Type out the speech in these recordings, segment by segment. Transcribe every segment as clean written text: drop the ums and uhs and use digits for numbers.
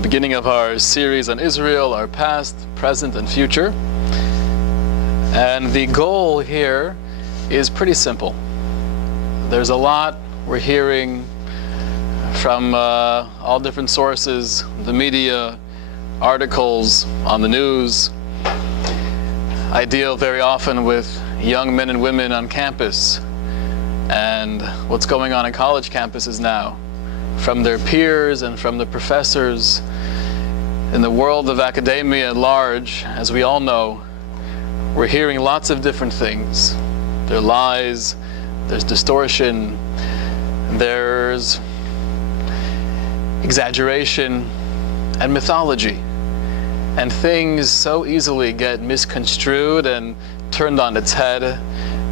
beginning of our series on Israel, our past, present, and future. And the goal here is pretty simple. There's a lot we're hearing from all different sources, the media, articles on the news. I deal very often with young men and women on campus and what's going on college campuses now, from their peers and from the professors. In the world of academia at large, as we all know, we're hearing lots of different things. There are lies, there's distortion, there's exaggeration and mythology. And things so easily get misconstrued and turned on its head.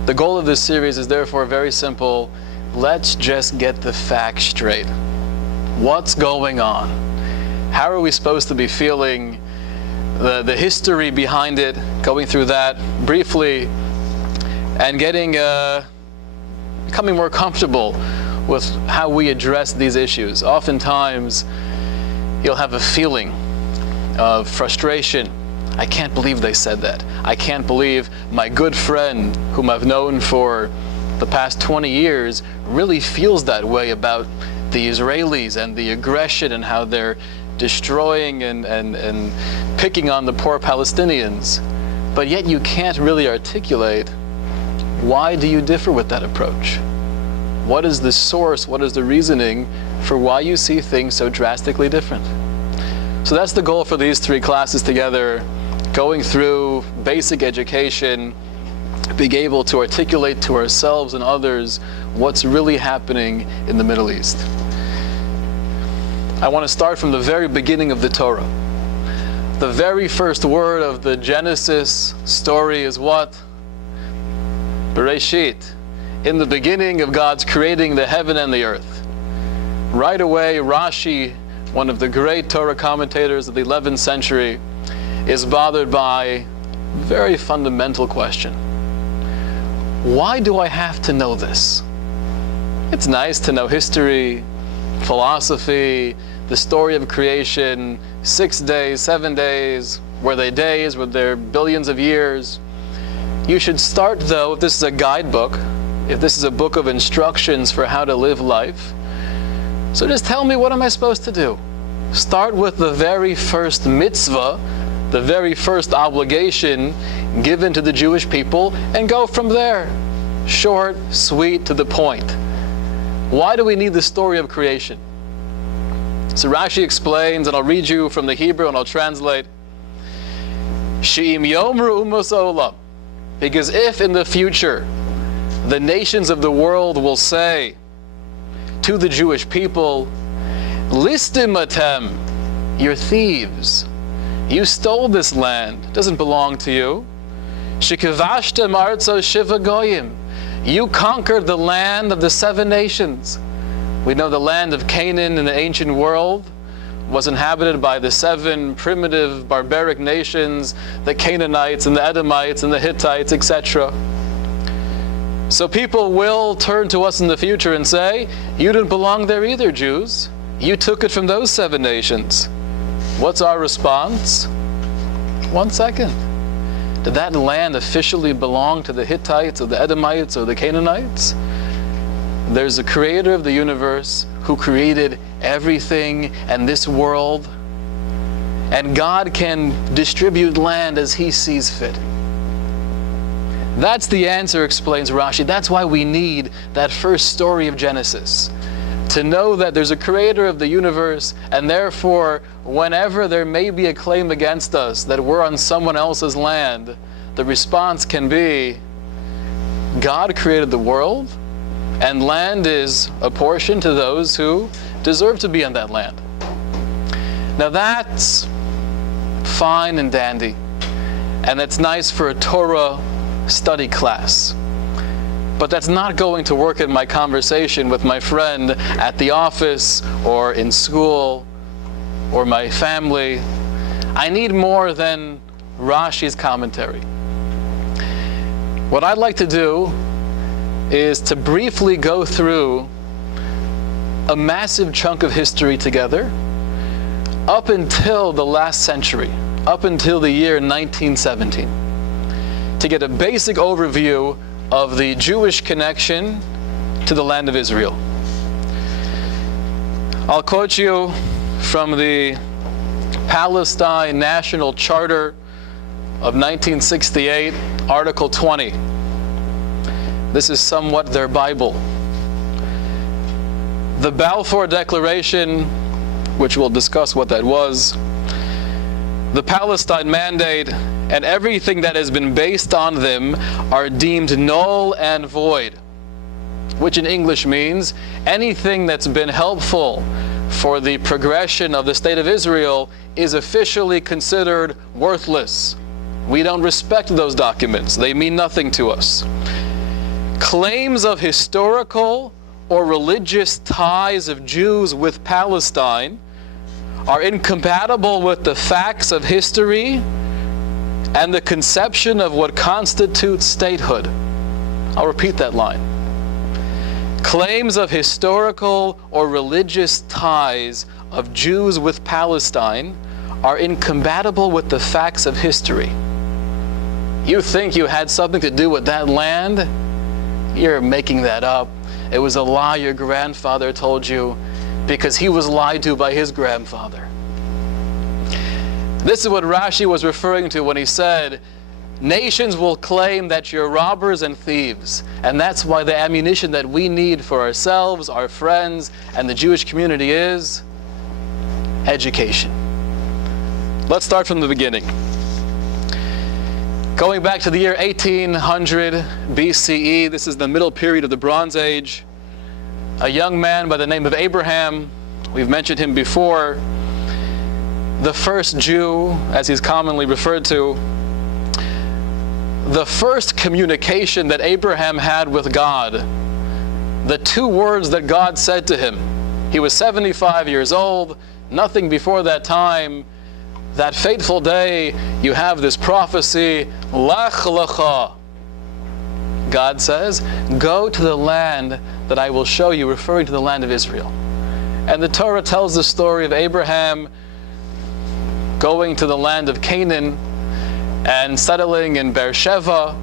The goal of this series is therefore very simple. Let's just get the facts straight. What's going on? How are we supposed to be feeling? The history behind it, going through that briefly, and becoming more comfortable with how we address these issues. Oftentimes, you'll have a feeling of frustration. I can't believe they said that. I can't believe my good friend, whom I've known for the past 20 years, really feels that way about the Israelis and the aggression and how they're destroying and picking on the poor Palestinians. But yet you can't really articulate, why do you differ with that approach? What is the source, what is the reasoning for why you see things so drastically different? So that's the goal for these three classes together, going through basic education, being able to articulate to ourselves and others what's really happening in the Middle East. I want to start from the very beginning of the Torah. The very first word of the Genesis story is what? Bereshit. In the beginning of God's creating the heaven and the earth. Right away, Rashi, one of the great Torah commentators of the 11th century, is bothered by a very fundamental question. Why do I have to know this? It's nice to know history, philosophy, the story of creation, 6 days, 7 days, were they days, were there billions of years? You should start, though, if this is a guidebook, if this is a book of instructions for how to live life, so just tell me, what am I supposed to do? Start with the very first mitzvah, the very first obligation given to the Jewish people, and go from there. Short, sweet, to the point. Why do we need the story of creation? So Rashi explains, and I'll read you from the Hebrew and I'll translate. She'im yomru umos olam. Because if in the future the nations of the world will say to the Jewish people, Listim atem, you're thieves. You stole this land. It doesn't belong to you. Shekavashtem arzo shiva goyim. You conquered the land of the 7 nations. We know the land of Canaan in the ancient world was inhabited by the 7 primitive barbaric nations, the Canaanites and the Edomites and the Hittites, etc. So people will turn to us in the future and say, you didn't belong there either, Jews. You took it from those 7 nations. What's our response? 1 second. Did that land officially belong to the Hittites or the Edomites or the Canaanites? There's a creator of the universe who created everything and this world, and God can distribute land as He sees fit. That's the answer, explains Rashi. That's why we need that first story of Genesis. To know that there's a creator of the universe, and therefore, whenever there may be a claim against us that we're on someone else's land, the response can be, God created the world, and land is apportioned to those who deserve to be on that land. Now that's fine and dandy, and that's nice for a Torah study class. But that's not going to work in my conversation with my friend at the office or in school or my family. I need more than Rashi's commentary. What I'd like to do is to briefly go through a massive chunk of history together, up until the last century, up until the year 1917, to get a basic overview of the Jewish connection to the land of Israel. I'll quote you from the Palestine National Charter of 1968, Article 20. This is somewhat their Bible. The Balfour Declaration, which we'll discuss what that was, the Palestine Mandate, and everything that has been based on them are deemed null and void, which in English means anything that's been helpful for the progression of the state of Israel is officially considered worthless. We don't respect those documents. They mean nothing to us. Claims of historical or religious ties of Jews with Palestine are incompatible with the facts of history and the conception of what constitutes statehood. I'll repeat that line. Claims of historical or religious ties of Jews with Palestine are incompatible with the facts of history. You think you had something to do with that land? You're making that up. It was a lie your grandfather told you because he was lied to by his grandfather. This is what Rashi was referring to when he said, nations will claim that you're robbers and thieves, and that's why the ammunition that we need for ourselves, our friends, and the Jewish community is education. Let's start from the beginning. Going back to the year 1800 BCE, this is the middle period of the Bronze Age, a young man by the name of Abraham, we've mentioned him before, the first Jew, as he's commonly referred to, the first communication that Abraham had with God, the two words that God said to him. He was 75 years old, nothing before that time. That fateful day, you have this prophecy, Lech lecha. God says, go to the land that I will show you, referring to the land of Israel. And the Torah tells the story of Abraham going to the land of Canaan and settling in Beersheba.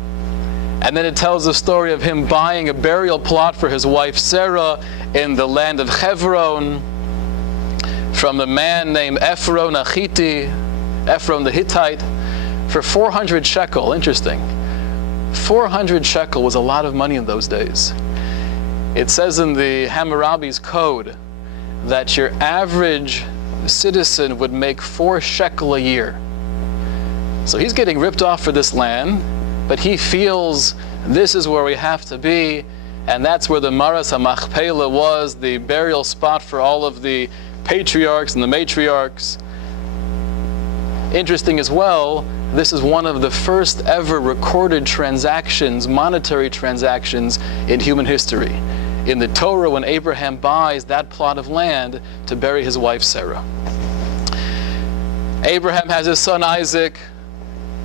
And then it tells the story of him buying a burial plot for his wife Sarah in the land of Hebron from a man named Ephron the Hittite, for 400 shekel. Interesting. 400 shekel was a lot of money in those days. It says in the Hammurabi's code that your average citizen would make 4 shekel a year. So he's getting ripped off for this land, but he feels this is where we have to be, and that's where the Maras HaMachpelah was, the burial spot for all of the patriarchs and the matriarchs. Interesting as well, this is one of the first ever recorded transactions, monetary transactions in human history. In the Torah, when Abraham buys that plot of land to bury his wife Sarah. Abraham has his son Isaac,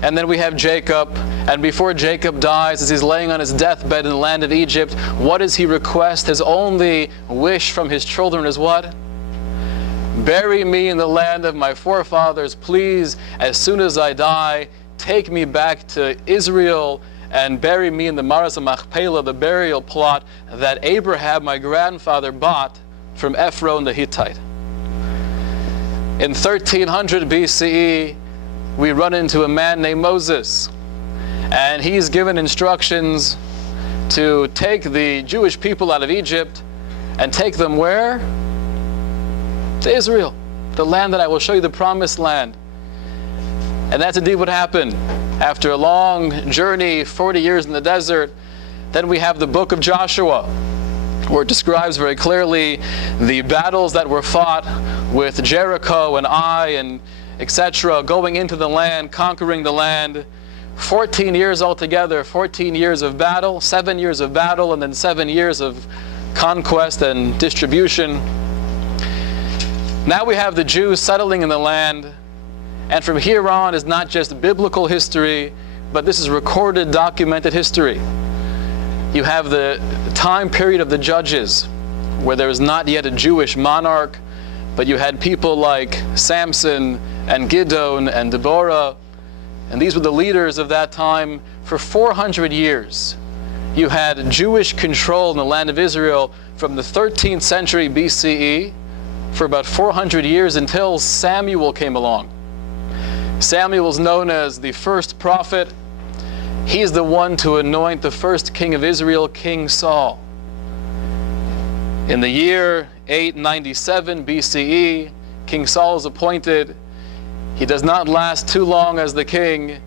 and then we have Jacob, and before Jacob dies, as he's laying on his deathbed in the land of Egypt, what does he request? His only wish from his children is what? Bury me in the land of my forefathers, please, as soon as I die, take me back to Israel and bury me in the Maras HaMachpelah, the burial plot that Abraham, my grandfather, bought from Ephron the Hittite. In 1300 BCE, we run into a man named Moses, and he's given instructions to take the Jewish people out of Egypt and take them where? To Israel, the land that I will show you, the promised land. And that's indeed what happened. After a long journey, 40 years in the desert, then we have the book of Joshua, where it describes very clearly the battles that were fought with Jericho and Ai and etc., going into the land, conquering the land. 14 years altogether, 14 years of battle, 7 years of battle, and then 7 years of conquest and distribution. Now we have the Jews settling in the land, and from here on is not just biblical history, but this is recorded, documented history. You have the time period of the Judges, where there is not yet a Jewish monarch, but you had people like Samson and Gideon and Deborah, and these were the leaders of that time. For 400 years, you had Jewish control in the land of Israel from the 13th century BCE for about 400 years until Samuel came along. Samuel is known as the first prophet. He's the one to anoint the first king of Israel, King Saul. In the year 897 BCE, King Saul is appointed. He does not last too long as the king,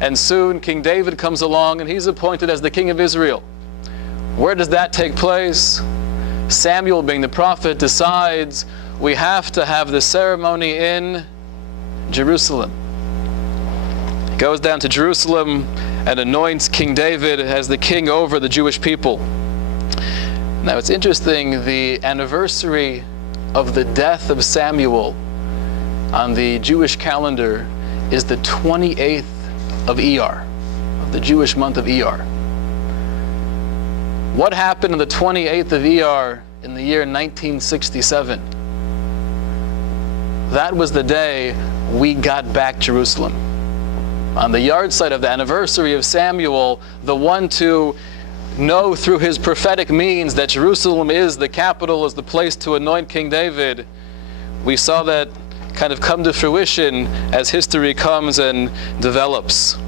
and soon King David comes along and he's appointed as the king of Israel. Where does that take place? Samuel, being the prophet, decides we have to have the ceremony in Jerusalem. He goes down to Jerusalem and anoints King David as the king over the Jewish people. Now it's interesting, the anniversary of the death of Samuel on the Jewish calendar is the 28th of Iyar, of the Jewish month of Iyar. What happened on the 28th of Iyar in the year 1967? That was the day we got back Jerusalem. On the yard site of the anniversary of Samuel, the one to know through his prophetic means that Jerusalem is the capital, is the place to anoint King David, we saw that kind of come to fruition as history comes and develops.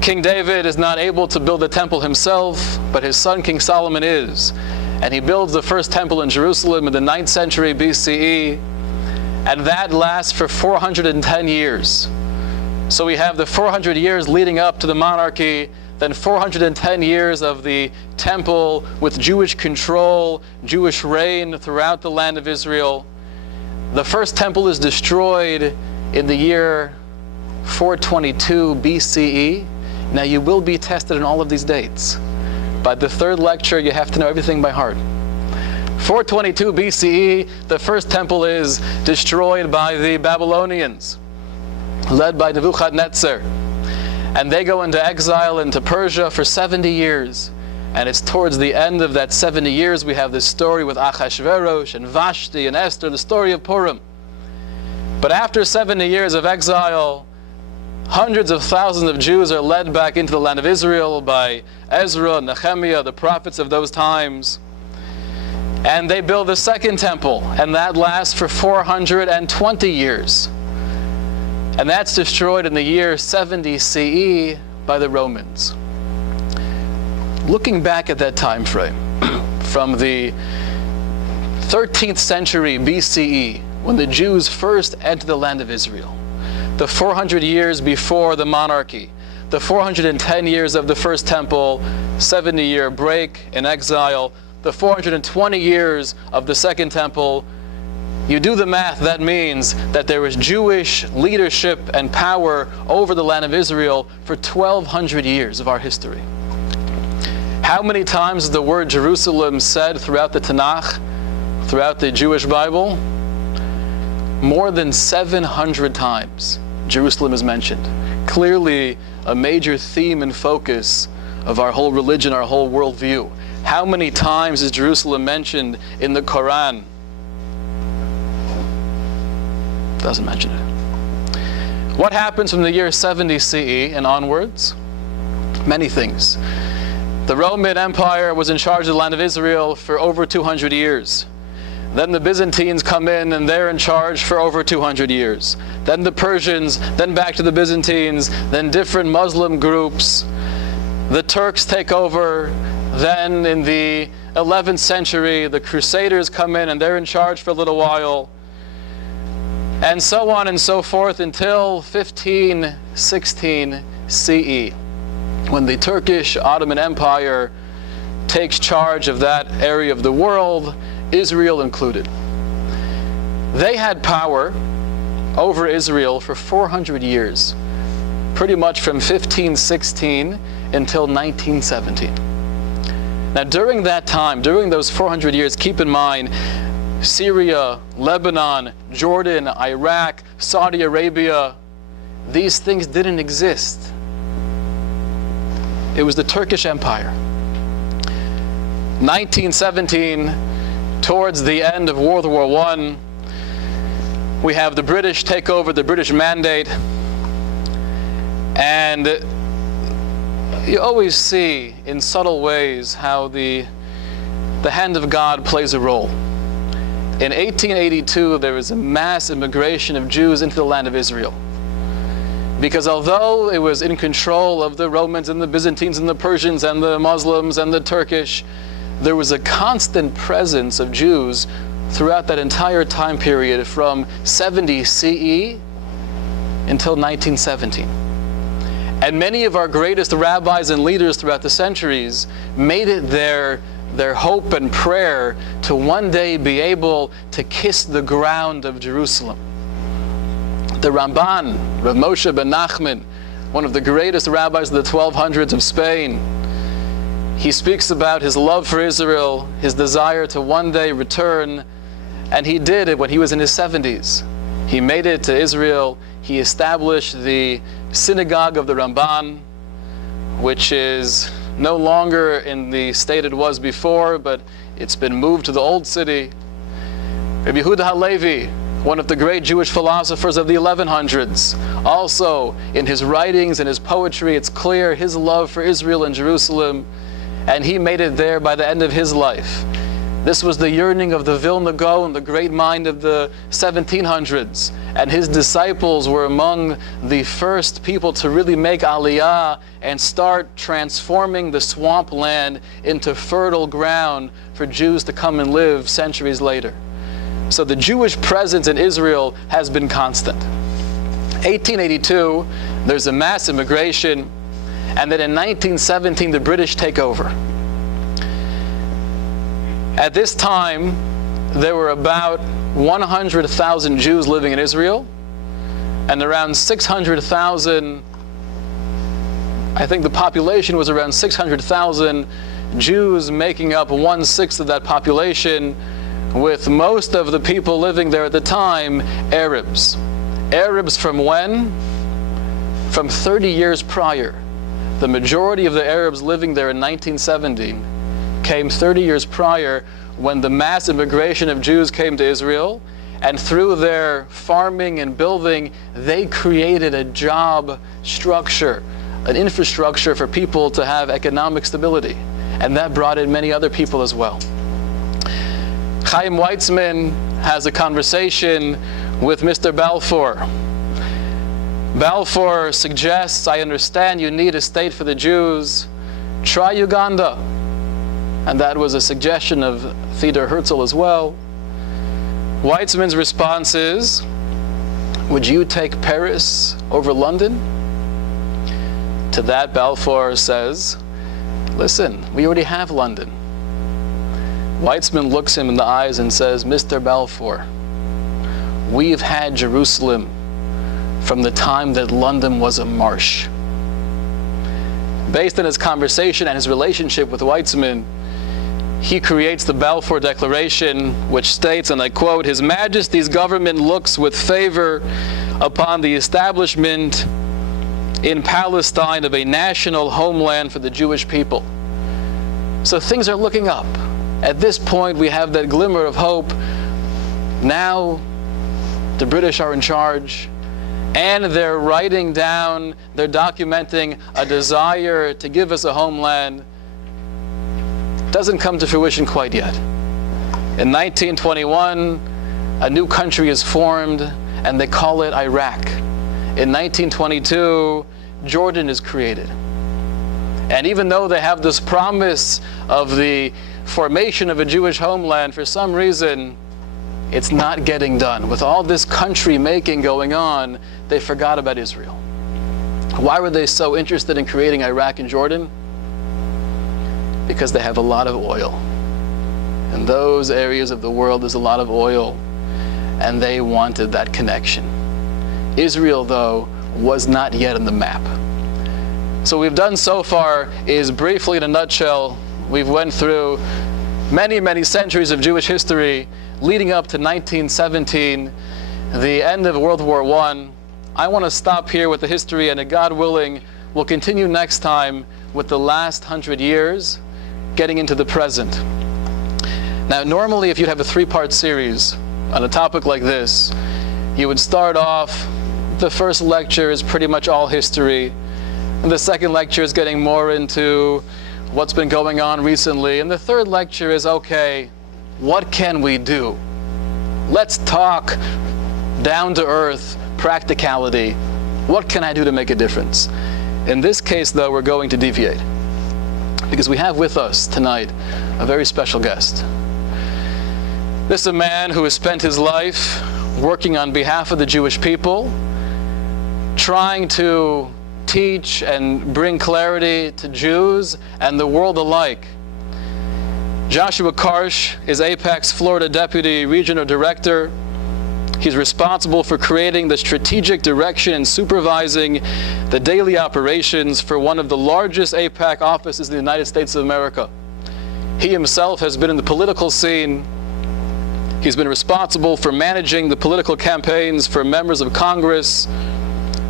King David is not able to build the temple himself, but his son King Solomon is. And he builds the first temple in Jerusalem in the 9th century BCE, and that lasts for 410 years. So we have the 400 years leading up to the monarchy, then 410 years of the temple with Jewish control, Jewish reign throughout the land of Israel. The first temple is destroyed in the year 422 BCE. Now you will be tested in all of these dates. By the third lecture, you have to know everything by heart. 422 BCE, the first temple is destroyed by the Babylonians, led by Nebuchadnezzar. And they go into exile into Persia for 70 years. And it's towards the end of that 70 years we have this story with Achashverosh and Vashti and Esther, the story of Purim. But after 70 years of exile, hundreds of thousands of Jews are led back into the land of Israel by Ezra, Nehemiah, the prophets of those times. And they build the second temple, and that lasts for 420 years. And that's destroyed in the year 70 CE by the Romans. Looking back at that time frame, from the 13th century BCE, when the Jews first entered the land of Israel, the 400 years before the monarchy, the 410 years of the first temple, 70-year break in exile, the 420 years of the second temple, you do the math, that means that there was Jewish leadership and power over the land of Israel for 1,200 years of our history. How many times is the word Jerusalem said throughout the Tanakh, throughout the Jewish Bible? More than 700 times Jerusalem is mentioned. Clearly a major theme and focus of our whole religion, our whole worldview. How many times is Jerusalem mentioned in the Quran? Doesn't mention it. What happens from the year 70 CE and onwards? Many things. The Roman Empire was in charge of the land of Israel for over 200 years. Then the Byzantines come in and they're in charge for over 200 years. Then the Persians, then back to the Byzantines, then different Muslim groups. The Turks take over. Then in the 11th century, the Crusaders come in and they're in charge for a little while. And so on and so forth until 1516 CE, when the Turkish Ottoman Empire takes charge of that area of the world, Israel included. They had power over Israel for 400 years, pretty much from 1516 until 1917. Now during that time, during those 400 years, keep in mind, Syria, Lebanon, Jordan, Iraq, Saudi Arabia, these things didn't exist. It was the Turkish Empire. 1917 towards the end of World War I, we have the British take over, the British mandate, and you always see in subtle ways how the hand of God plays a role. In 1882, there was a mass immigration of Jews into the land of Israel. Because although it was in control of the Romans and the Byzantines and the Persians and the Muslims and the Turkish, there was a constant presence of Jews throughout that entire time period from 70 CE until 1917. And many of our greatest rabbis and leaders throughout the centuries made it their hope and prayer to one day be able to kiss the ground of Jerusalem. The Ramban, Rav Moshe ben Nachman, one of the greatest rabbis of the 1200s of Spain, he speaks about his love for Israel, his desire to one day return, and he did it when he was in his 70s. He made it to Israel. He established the synagogue of the Ramban, which is no longer in the state it was before, but it's been moved to the old city. Rabbi Yehuda Halevi, one of the great Jewish philosophers of the 1100s, also in his writings and his poetry, it's clear his love for Israel and Jerusalem, and he made it there by the end of his life. This was the yearning of the Vilna Gaon, the great mind of the 1700s, and his disciples were among the first people to really make aliyah and start transforming the swampland into fertile ground for Jews to come and live centuries later. So the Jewish presence in Israel has been constant. 1882, there's a mass immigration, and then in 1917 the British take over. At this time, there were about 100,000 Jews living in Israel, and around 600,000, I think the population was around 600,000 Jews, making up 1/6 of that population, with most of the people living there at the time Arabs. Arabs from when? From 30 years prior. The majority of the Arabs living there in 1917 came 30 years prior, when the mass immigration of Jews came to Israel, and through their farming and building, they created a job structure, an infrastructure for people to have economic stability. And that brought in many other people as well. Chaim Weizmann has a conversation with Mr. Balfour. Balfour suggests, I understand you need a state for the Jews. Try Uganda. And that was a suggestion of Theodor Herzl as well. Weizmann's response is, would you take Paris over London? To that, Balfour says, listen, we already have London. Weizmann looks him in the eyes and says, Mr. Balfour, we've had Jerusalem from the time that London was a marsh. Based on his conversation and his relationship with Weizmann, he creates the Balfour Declaration, which states, and I quote, His Majesty's government looks with favor upon the establishment in Palestine of a national homeland for the Jewish people. So things are looking up. At this point, we have that glimmer of hope. Now, the British are in charge, and they're writing down, they're documenting a desire to give us a homeland. Doesn't come to fruition quite yet. In 1921, a new country is formed, and they call it Iraq. In 1922, Jordan is created. And even though they have this promise of the formation of a Jewish homeland, for some reason, it's not getting done. With all this country making going on, they forgot about Israel. Why were they so interested in creating Iraq and Jordan? Because they have a lot of oil. In those areas of the world, there's a lot of oil, and they wanted that connection. Israel, though, was not yet on the map. So what we've done so far is, briefly in a nutshell, we've went through many, many centuries of Jewish history leading up to 1917, the end of World War I. I want to stop here with the history, and God willing, we'll continue next time with the last 100 years, getting into the present. Now, normally if you'd have a 3-part series on a topic like this, you would start off, the first lecture is pretty much all history, and the second lecture is getting more into what's been going on recently, and the third lecture is, okay, what can we do? Let's talk down to earth, practicality. What can I do to make a difference? In this case, though, we're going to deviate, because we have with us tonight a very special guest. This is a man who has spent his life working on behalf of the Jewish people, trying to teach and bring clarity to Jews and the world alike. Joshua Karsh is AIPAC's Florida Deputy Regional Director. He's responsible for creating the strategic direction and supervising the daily operations for one of the largest AIPAC offices in the United States of America. He himself has been in the political scene. He's been responsible for managing the political campaigns for members of Congress,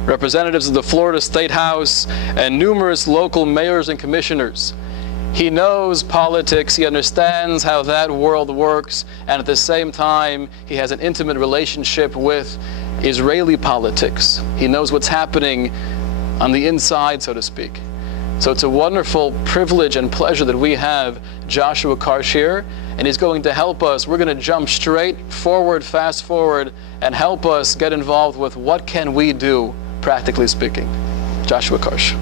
representatives of the Florida State House, and numerous local mayors and commissioners. He knows politics, he understands how that world works, and at the same time, he has an intimate relationship with Israeli politics. He knows what's happening on the inside, so to speak. So it's a wonderful privilege and pleasure that we have Joshua Karsh here, and he's going to help us. We're going to jump straight forward, fast forward, and help us get involved with what can we do, practically speaking. Joshua Karsh.